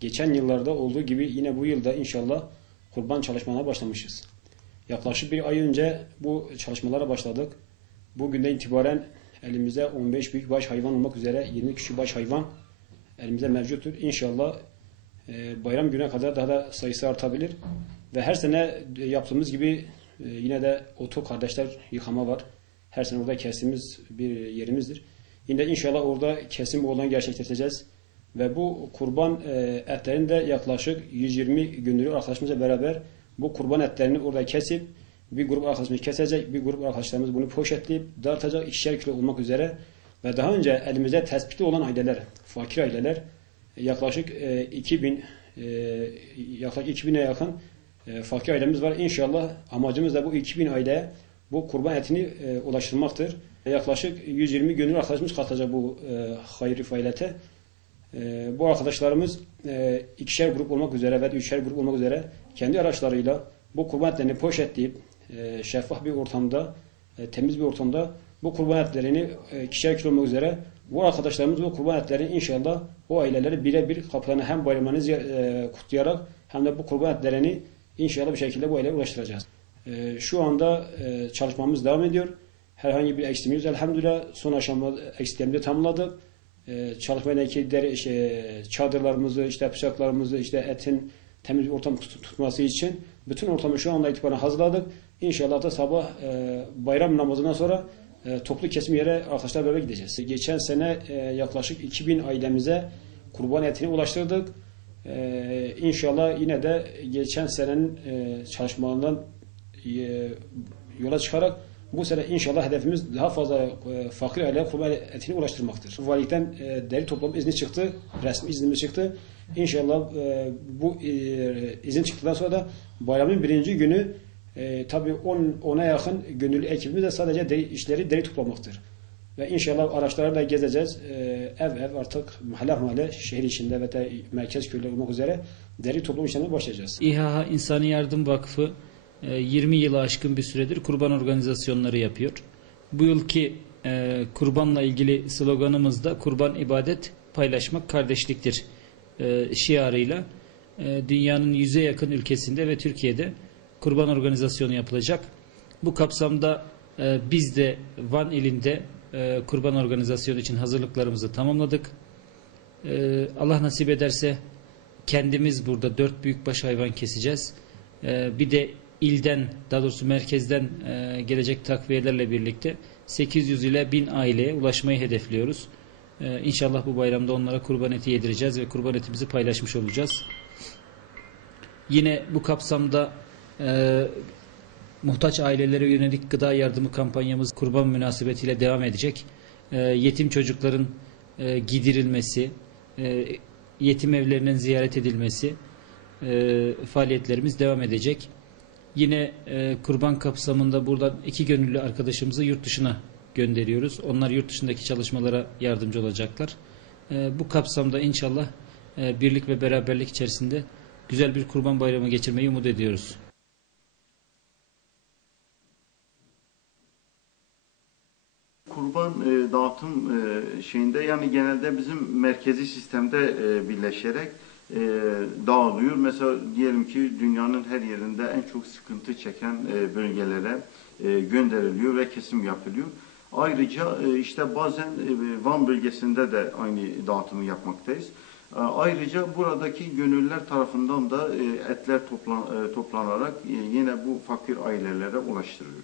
geçen yıllarda olduğu gibi yine bu yılda inşallah kurban çalışmalarına başlamışız. Yaklaşık bir ay önce bu çalışmalara başladık. Bugünden itibaren elimizde 15 büyükbaş hayvan olmak üzere 20 küçükbaş hayvan elimizde mevcuttur. İnşallah bayram güne kadar daha da sayısı artabilir. Ve her sene yaptığımız gibi yine de oto kardeşler yıkama var. Her sene orada kestiğimiz bir yerimizdir. Yine inşallah orada kesim olan gerçekleştireceğiz. Ve bu kurban etlerini de yaklaşık 120 gönüllü arkadaşımızla beraber bu kurban etlerini orada kesip bir grup arkadaşımız kesecek, bir grup arkadaşlarımız bunu poşetleyip dağıtacak 2'şer kilo olmak üzere. Ve daha önce elimizde tespitli olan aileler, fakir aileler yaklaşık 2000'e yakın fakir ailemiz var. İnşallah amacımız da bu 2000 aileye bu kurban etini ulaştırmaktır. Yaklaşık 120 gönüllü arkadaşımız katılacak bu hayırlı faaliyete. Bu arkadaşlarımız 2'şer grup olmak üzere ve 3'şer grup olmak üzere kendi araçlarıyla bu kurban etlerini poşetleyip şeffaf bir ortamda, temiz bir ortamda bu kurban etlerini 2'şer kilo olmak üzere bu arkadaşlarımız bu kurban etlerini inşallah o aileleri birebir kapılarına hem bayramlarını kutlayarak hem de bu kurban etlerini inşallah bir şekilde bu ailelere ulaştıracağız. Şu anda çalışmamız devam ediyor. Herhangi bir eksiğimiz yok. Elhamdülillah son aşamada eksiklerimizi tamamladık. Çalışmadaki çadırlarımızı, işte bıçaklarımızı, işte etin temiz bir ortam tutması için bütün ortamı şu anda itibaren hazırladık. İnşallah da sabah bayram namazından sonra toplu kesim yere arkadaşlar beraber gideceğiz. Geçen sene yaklaşık 2000 ailemize kurban etini ulaştırdık. İnşallah yine de geçen senenin çalışmalarından yola çıkarak bu sene inşallah hedefimiz daha fazla fakir aileye kurban etini ulaştırmaktır. Valilikten deri toplama izni çıktı, resmi iznimiz çıktı. İnşallah bu izin çıktıktan sonra da bayramın birinci günü tabii 10'a yakın gönüllü ekibimiz de sadece işleri deri toplamaktır. Ve inşallah araçlarla gezeceğiz. Ev artık mahalle şehir içinde ve de merkez köyler olmak üzere deri toplum işlemine başlayacağız. İHA İnsani Yardım Vakfı 20 yılı aşkın bir süredir kurban organizasyonları yapıyor. Bu yılki kurbanla ilgili sloganımız da kurban ibadet, paylaşmak kardeşliktir şiarıyla dünyanın 100'e yakın ülkesinde ve Türkiye'de kurban organizasyonu yapılacak. Bu kapsamda biz de Van ilinde kurban organizasyonu için hazırlıklarımızı tamamladık. Allah nasip ederse kendimiz burada 4 büyükbaş hayvan keseceğiz. Bir de ilden, daha doğrusu merkezden gelecek takviyelerle birlikte 800 ile 1000 aileye ulaşmayı hedefliyoruz. İnşallah bu bayramda onlara kurban eti yedireceğiz ve kurban etimizi paylaşmış olacağız. Yine bu kapsamda muhtaç ailelere yönelik gıda yardımı kampanyamız kurban münasebetiyle devam edecek. Yetim çocukların gidirilmesi, yetim evlerinin ziyaret edilmesi faaliyetlerimiz devam edecek. Yine kurban kapsamında buradan 2 gönüllü arkadaşımızı yurt dışına gönderiyoruz. Onlar yurt dışındaki çalışmalara yardımcı olacaklar. Bu kapsamda inşallah birlik ve beraberlik içerisinde güzel bir kurban bayramı geçirmeyi umut ediyoruz. Kurban dağıtım şeyinde yani genelde bizim merkezi sistemde birleşerek dağılıyor. Mesela diyelim ki dünyanın her yerinde en çok sıkıntı çeken bölgelere gönderiliyor ve kesim yapılıyor. Ayrıca işte bazen Van bölgesinde de aynı dağıtımı yapmaktayız. Ayrıca buradaki gönüllüler tarafından da etler toplanarak yine bu fakir ailelere ulaştırılıyor.